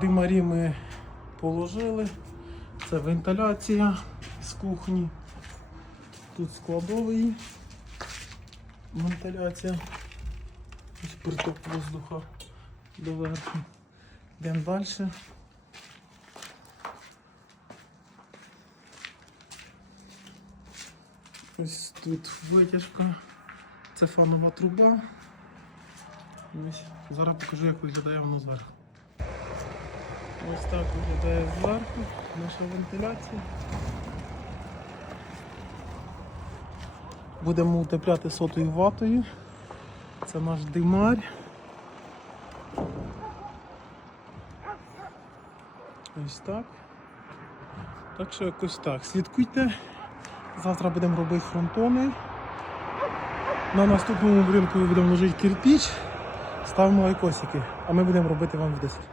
Димарі ми положили. Це вентиляція з кухні. Тут складовий вентиляція. Ось приток воздуха доверху. Йдемо далі. Ось тут витяжка. Це фанова труба. Ось. Зараз покажу, як виглядає воно зверху. Ось так виглядає зверху наша вентиляція. Будемо утепляти сотою ватою. Це наш димар. Ось так. Так що якось так. Слідкуйте. Завтра будемо робити фронтони. На наступному будинку будемо ложити кирпіч, ставимо лайкосики, а ми будемо робити вам відео.